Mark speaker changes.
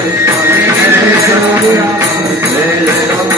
Speaker 1: Let it